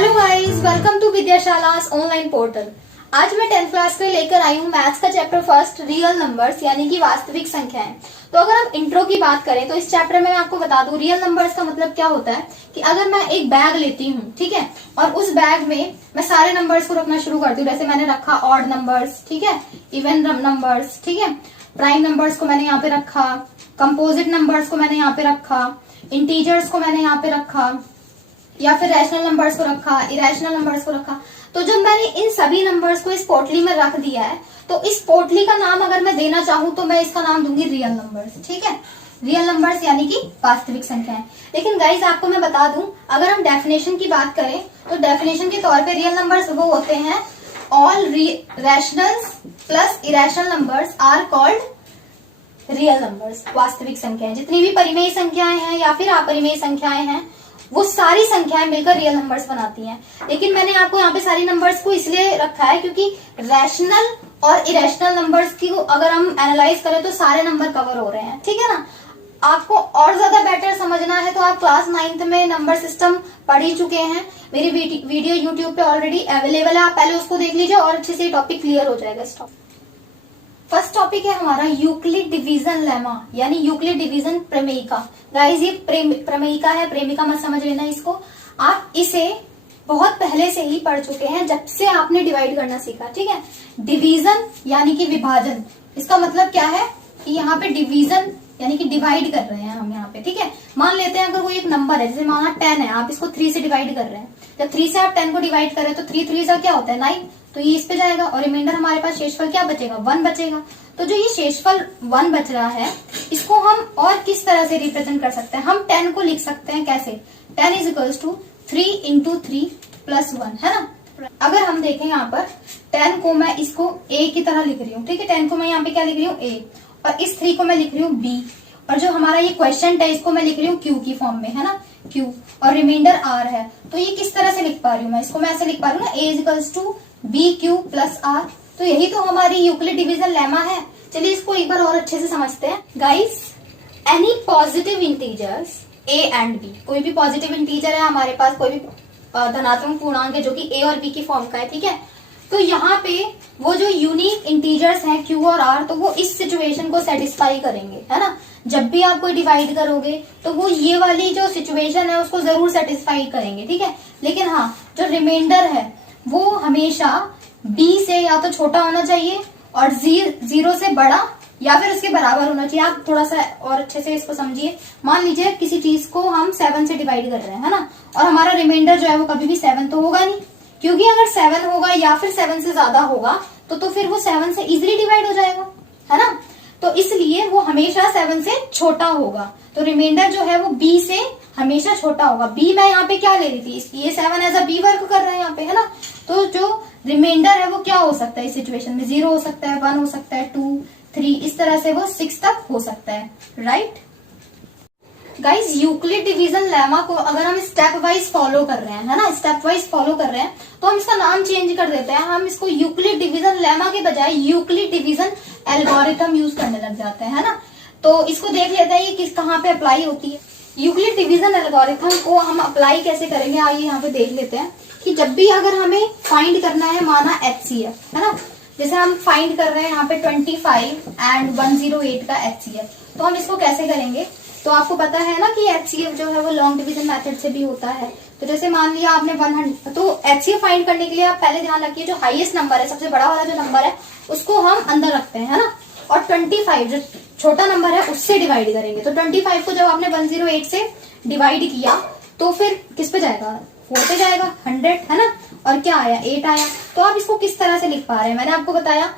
Hello guys, welcome to Vidyashala's online portal. आज मैं 10th class के लेकर आई हूँ मैथ्स का चैप्टर फर्स्ट, रियल नंबर्स यानी कि वास्तविक संख्याएं। तो अगर हम इंट्रो की बात करें तो इस चैप्टर में मैं आपको बता दूं रियल नंबर्स का मतलब क्या होता है कि अगर मैं एक बैग लेती हूँ, ठीक है, और उस बैग में मैं सारे नंबर्स को रखना शुरू करती हूँ। जैसे मैंने रखा ऑड नंबर्स, ठीक है, इवन नंबर्स, ठीक है, प्राइम नंबर्स को मैंने यहाँ पे रखा, कंपोजिट नंबर्स को मैंने यहाँ पे रखा, इंटीजर्स को मैंने यहाँ पे रखा, या फिर रैशनल नंबर्स को रखा, इरेशनल नंबर्स को रखा। तो जब मैंने इन सभी नंबर्स को इस पोटली में रख दिया है तो इस पोटली का नाम अगर मैं देना चाहूँ तो मैं इसका नाम दूंगी रियल नंबर्स, ठीक है, रियल नंबर्स यानी कि वास्तविक संख्याएं। लेकिन गाइज आपको मैं बता दूं, अगर हम डेफिनेशन की बात करें तो डेफिनेशन के तौर पे रियल नंबर्स वो होते हैं all rationals plus irrational numbers are called real numbers, वास्तविक संख्याएं। जितनी भी परिमेय संख्याएं हैं या फिर अपरिमेय संख्याएं हैं वो सारी संख्याएं मिलकर रियल नंबर्स बनाती हैं। लेकिन मैंने आपको यहाँ पे सारी नंबर्स को इसलिए रखा है क्योंकि रैशनल और इरेशनल नंबर्स की अगर हम एनालाइज करें तो सारे नंबर कवर हो रहे हैं, ठीक है ना। आपको और ज्यादा बेटर समझना है तो आप क्लास 9th में नंबर सिस्टम पढ़ ही चुके हैं। मेरी वीडियो यूट्यूब पे ऑलरेडी अवेलेबल है, आप पहले उसको देख लीजिए और अच्छे से टॉपिक क्लियर हो जाएगा। इस टॉपिक फर्स्ट टॉपिक है हमारा यूक्लिड डिवीजन लेमा यानी यूक्लिड डिवीजन प्रमेयिका। गाइस ये प्रमेयिका है, प्रेमिका मत समझ लेना इसको। आप इसे बहुत पहले से ही पढ़ चुके हैं जब से आपने डिवाइड करना सीखा, ठीक है। डिवीजन यानी कि विभाजन, इसका मतलब क्या है कि यहाँ पे डिवीजन यानी कि डिवाइड कर रहे हैं हम यहाँ पे, ठीक है। मान लेते हैं अगर कोई एक नंबर है, जैसे माना 10 है, आप इसको 3 से डिवाइड कर रहे हैं। जब 3 से आप 10 को डिवाइड करें तो 3 3 क्या होता है 9, तो ये इस पे जाएगा और रिमाइंडर हमारे पास शेषफल क्या बचेगा 1 बचेगा। तो जो ये शेषफल 1 बच रहा है इसको हम और किस तरह से रिप्रेजेंट कर सकते हैं, हम 10 को लिख सकते हैं कैसे, 10 इज 3 इंटू 3 प्लस 1, है ना। अगर हम देखें यहाँ पर 10 को मैं इसको a की तरह लिख रही हूँ, ठीक है, 10 को मैं यहाँ पे क्या लिख रही हूँ a, और इस 3 को मैं लिख रही हूँ b, और जो हमारा ये क्वेश्चन है इसको मैं लिख रही हूँ q की फॉर्म में, है ना, q, और रिमाइंडर r है। तो ये किस तरह से लिख पा रही हूँ मैं, इसको मैं ऐसे लिख पा रही हूँ ना, a is B Q plus R. तो यही तो हमारी यूक्लिड डिवीजन लेमा है। चलिए इसको एक बार और अच्छे से समझते हैं। Guys, any positive integers a and b, कोई भी पॉजिटिव इंटीजर है हमारे पास, कोई भी धनात्मक पूर्णांक है जो कि a और b की फॉर्म का है, ठीक है। तो यहाँ पे वो जो यूनिक इंटीजर्स हैं q और r, तो वो इस सिचुएशन को सेटिस्फाई करेंगे, है ना। जब भी आप कोई डिवाइड करोगे तो वो ये वाली जो सिचुएशन है उसको जरूर सेटिस्फाई करेंगे, ठीक है। लेकिन हाँ, जो रिमाइंडर है वो हमेशा b से या तो छोटा होना चाहिए और 0 से बड़ा या फिर उसके बराबर होना चाहिए। आप थोड़ा सा और अच्छे से इसको समझिए। मान लीजिए किसी चीज को हम 7 से डिवाइड कर रहे हैं, है ना, और हमारा रिमाइंडर जो है वो कभी भी 7 तो होगा नहीं, क्योंकि अगर 7 होगा या फिर 7 से ज्यादा होगा तो फिर वो 7 से इजिली डिवाइड हो जाएगा, है ना। तो इसलिए वो हमेशा 7 से छोटा होगा। तो रिमाइंडर जो है वो b से हमेशा छोटा होगा। b मैं यहाँ पे क्या ले रही थी, ये 7 एज अ b वर्क कर रहा है यहाँ पे, है ना। तो जो रिमाइंडर है वो क्या हो सकता है इस सिचुएशन में, 0 हो सकता है, 1 हो सकता है, 2 3, इस तरह से वो 6 तक हो सकता है, right. Guys, Euclid division lemma को अगर हम स्टेप वाइज फॉलो कर रहे हैं, है ना, स्टेप वाइज फॉलो कर रहे हैं, तो हम इसका नाम चेंज कर देते हैं। हम इसको यूक्लिड डिवीजन लेमा के बजाय यूक्लिड डिवीजन एल्गोरिथम यूज करने लग जाते हैं, है ना। तो इसको देख लेते हैं ये किस कहाँ पे अप्लाई होती है। यूक्लिड डिवीजन एल्गोरिथम को हम अप्लाई कैसे करेंगे, आइए यहाँ पे देख लेते हैं कि जब भी अगर हमें फाइंड करना है, माना HCF, है ना, जैसे हम फाइंड कर रहे हैं यहाँ पे 25 एंड 108 का HCF, तो हम इसको कैसे करेंगे। तो आपको पता है ना कि HCF जो है वो लॉन्ग डिवीजन मेथड से भी होता है। तो जैसे मान लिया आपने 100, तो HCF फाइंड करने के लिए आप पहले ध्यान रखिए जो हाईएस्ट नंबर है, सबसे बड़ा वाला जो नंबर है उसको हम अंदर रखते हैं, है ना, और 25 जो छोटा नंबर है उससे डिवाइड करेंगे। तो 25 को जब आपने 108 से डिवाइड किया तो फिर किस पे जाएगा, 4 पे जाएगा, 100, है ना, और क्या आया 8 आया। तो आप इसको किस तरह से लिख पा रहे हैं, मैंने आपको बताया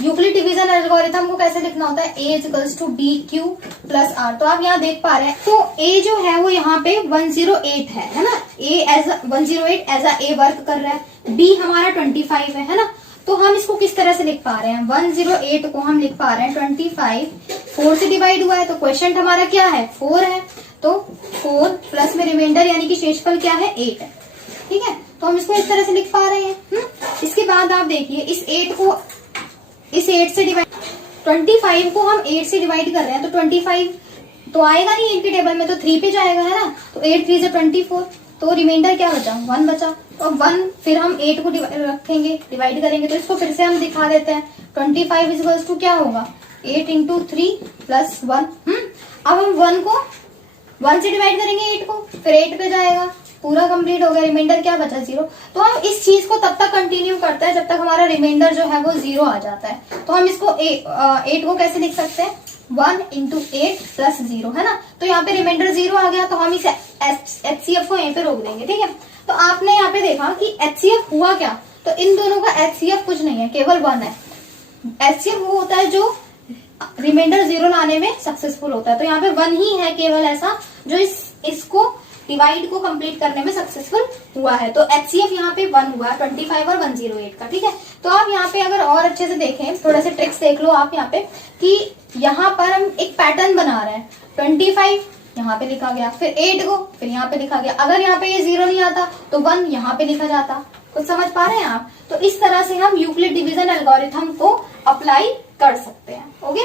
यूक्लिड डिवीजन एल्गोरिथम को कैसे लिखना होता है, a is B Q plus R. तो आप यहाँ देख पा रहे हैं, तो a जो है वो यहाँ पे 108 है ना, a as 108 as a work कर रहा है, b हमारा 25 है ना। तो हम इसको किस तरह से लिख पा रहे हैं, 108 को हम लिख पा रहे हैं 25, 4 से डिवाइड हुआ है तो क्वेश्चन हमारा क्या है 4 है, तो 4 प्लस में रिमाइंडर यानी कि शेषफल क्या है 8 है, ठीक है। तो हम इसको इस तरह से लिख पा रहे हैं। इसके बाद आप देखिए इस 8 से डिवाइड, 25 को हम 8 से डिवाइड कर रहे हैं तो 25 तो आएगा नहीं इनके टेबल में, तो 3 पे जाएगा, है ना। तो 8 3 से 24, तो रिमाइंडर क्या बचा, 1 बचा। तो 1 फिर हम 8 को रखेंगे, डिवाइड करेंगे, तो इसको फिर से हम दिखा देते हैं। 25 इक्वल्स टू क्या होगा, 8 इंटू 3 प्लस 1। अब हम 1 को 1 से डिवाइड करेंगे 8 को, फिर 8 पे जाएगा, पूरा कंप्लीट हो गया। रिमाइंडर क्या बचा, 0। तो हम इस चीज को तब तक कंटिन्यू करते हैं जब तक हमारा रिमाइंडर जो है वो 0 आ जाता है। तो हम इसको 8 को कैसे लिख सकते हैं, 1 इंटू 8 प्लस 0, है ना। तो यहाँ पे रिमाइंडर 0 आ गया, तो हम इसे HCF को यहीं पे रोक देंगे, ठीक है। तो आपने यहाँ पे देखा कि HCF हुआ क्या, तो इन दोनों का HCF कुछ नहीं है, केवल 1 है। HCF वो होता है जो रिमाइंडर 0 लाने में सक्सेसफुल होता है। तो यहाँ पे 1 ही है केवल ऐसा जो इसको डिवाइड को कंप्लीट करने में सक्सेसफुल हुआ है। तो HCF यहाँ पे 1 हुआ है, 25 और 108 का, ठीक है। तो आप यहाँ पे अगर और अच्छे से देखें, थोड़ा सा ट्रिक्स देख लो आप यहाँ पे कि यहाँ पर हम एक पैटर्न बना रहे हैं। 25 यहाँ पे लिखा गया, फिर 8 को फिर यहाँ पे लिखा गया। अगर यहाँ पे ये 0 नहीं आता तो 1 यहाँ पे लिखा जाता। कुछ समझ पा रहे हैं आप? तो इस तरह से हम यूक्लिड डिवीजन एल्गोरिथम को अप्लाई कर सकते हैं। ओके,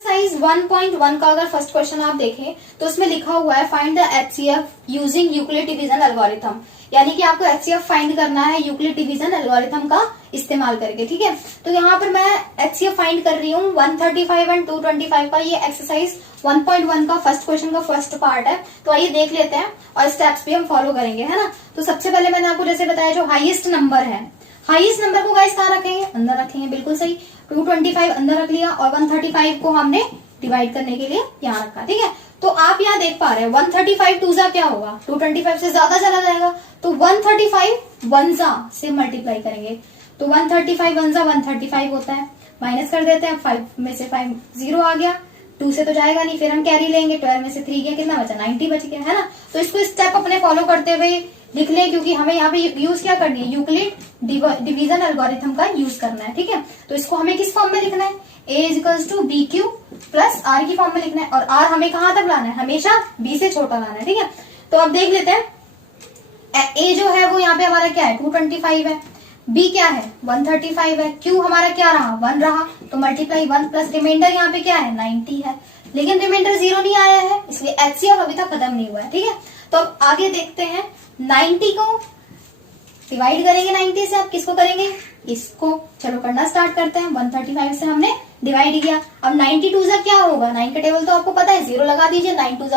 एक्सरसाइज 1.1 का अगर फर्स्ट क्वेश्चन आप देखें तो उसमें लिखा हुआ है find the HCF using Euclid division algorithm, यानी कि आपको HCF फाइंड करना है यूक्लिड डिवीजन एल्गोरिथम का इस्तेमाल करके, ठीक है। तो यहाँ पर मैं HCF फाइंड कर रही हूँ 135 एंड 225 का। ये एक्सरसाइज 1.1 का फर्स्ट क्वेश्चन का फर्स्ट पार्ट है। तो आइए देख लेते हैं और स्टेप्स भी हम फॉलो करेंगे, है ना। तो सबसे पहले मैंने आपको जैसे बताया जो हाईएस्ट नंबर है, हाईएस्ट नंबर को गाइस कहाँ रखेंगे, अंदर रखेंगे, बिल्कुल सही। 225 अंदर रख लिया और 135 को हमने डिवाइड करने के लिए यहाँ रखा, ठीक है। तो आप यहाँ देख पा रहे हैं 135 टूजा क्या होगा, 225 से ज्यादा चला जाएगा, तो 135 वनजा से मल्टीप्लाई करेंगे। तो 135 वनजा 135 होता है, माइनस कर देते हैं, 5 में से 5 0 आ गया, 2 से तो जाएगा नहीं, फिर हम कैरी लेंगे, 12 में से 3 गया, कितना बचा, 90 बच गया, है ना। तो इसको स्टेप अपने फॉलो करते हुए लिख ले, क्योंकि हमें यहाँ पे यूज क्या करनी है, यूक्लिड डिवीजन एल्गोरिथम का यूज करना है, ठीक है। तो इसको हमें किस फॉर्म में लिखना है, A equals to BQ plus R की फॉर्म में लिखना है, और R हमें कहां तक लाना है, हमेशा B से छोटा लाना है, ठीक है। तो अब देख लेते हैं, A जो है वो यहाँ पे हमारा क्या है, 225 है, B क्या है, 135 है, Q हमारा क्या रहा, 1 रहा, तो मल्टीप्लाई 1 प्लस रिमाइंडर यहाँ पे क्या है, 90 है, लेकिन रिमाइंडर 0 नहीं आया है, इसलिए HCF अभी तक खत्म नहीं हुआ है, ठीक है। तो अब आगे देखते हैं, 90 को डिवाइड करेंगे 90 से, आप किसको करेंगे, इसको। चलो करना स्टार्ट करते हैं। 135 से हमने डिवाइड किया, अब 92 से क्या होगा, 9 का टेबल तो आपको पता है, 0 लगा दीजिए, 9 से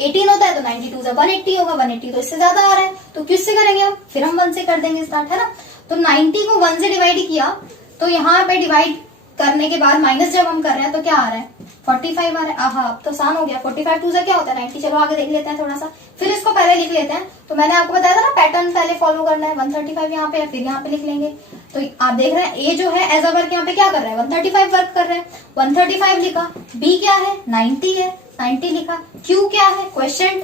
18 होता है, तो 92 से 180 होगा, 180 तो इससे ज्यादा आ रहा है, तो किससे करेंगे हम, फिर हम 1 से कर देंगे स्टार्ट, है ना। तो 90 को 1 से डिवाइड किया, तो यहाँ पे डिवाइड करने के बाद माइनस जब हम कर रहे हैं तो क्या आ रहा है, 45 आ रहा है। आहा, अब तो आसान हो गया, 45 टू से क्या होता है, 90। चलो आगे देख लेते हैं थोड़ा सा, फिर इसको पहले लिख लेते हैं। तो मैंने आपको बताया था ना पैटर्न पहले फॉलो करना है, 135 यहाँ पे है, फिर यहाँ पे लिख लेंगे। तो आप देख रहे हैं ए जो है एज अ वर्क यहाँ पे क्या कर रहा है, 135 वर्क कर रहा है, 135 लिखा, बी क्या है 90 है, 90 लिखा, क्यू क्या है क्वेश्चन,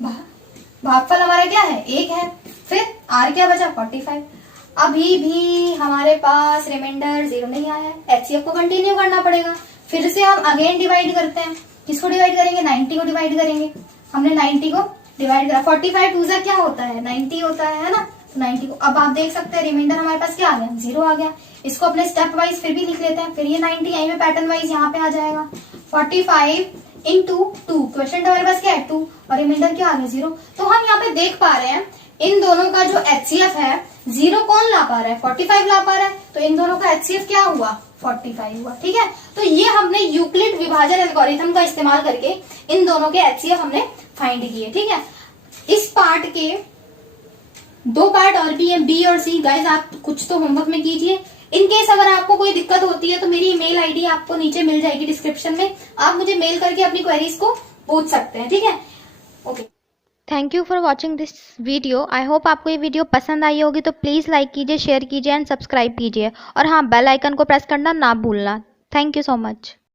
भागफल हमारा क्या है 1 है, फिर आर क्या बचा 45। अभी भी हमारे पास रिमाइंडर 0 नहीं आया है, HCF को कंटिन्यू करना पड़ेगा। फिर से हम अगेन डिवाइड करते हैं, किसको डिवाइड करेंगे, 90 को डिवाइड करेंगे। हमने 90 को डिवाइड करा, 45 टू क्या होता है 90 होता है ना, 90 को अब आप देख सकते हैं रिमाइंडर हमारे पास क्या आ गया 0 आ गया। इसको अपने स्टेप वाइज फिर भी लिख लेते हैं, फिर ये 90 यहीं पे पैटर्न वाइज यहाँ पे आ जाएगा। 45 इंटू 2, क्वेश्चन हमारे पास क्या है 2 और रिमाइंडर क्या आ गया 0। तो हम यहाँ पे देख पा रहे हैं इन दोनों का जो HCF है 0 कौन ला पा रहा है 45 ला पा रहा है, तो इन दोनों का HCF क्या हुआ 45 हुआ, ठीक है। तो ये हमने यूक्लिड विभाजन एल्गोरिथम का इस्तेमाल करके इन दोनों के HCF हमने फाइंड किए, ठीक है। इस पार्ट के 2 पार्ट और भी है, बी और सी। गाइज आप कुछ तो होमवर्क में कीजिए। इन केस अगर आपको कोई दिक्कत होती है तो मेरी ईमेल आईडी आपको नीचे मिल जाएगी डिस्क्रिप्शन में, आप मुझे मेल करके अपनी क्वेरीज को पूछ सकते हैं, ठीक है। Okay, thank you for watching this video. I hope आपको ये वीडियो पसंद आई होगी, तो प्लीज़ लाइक कीजिए, शेयर कीजिए एंड सब्सक्राइब कीजिए, और हाँ बेल आइकन को प्रेस करना ना भूलना। Thank you so much.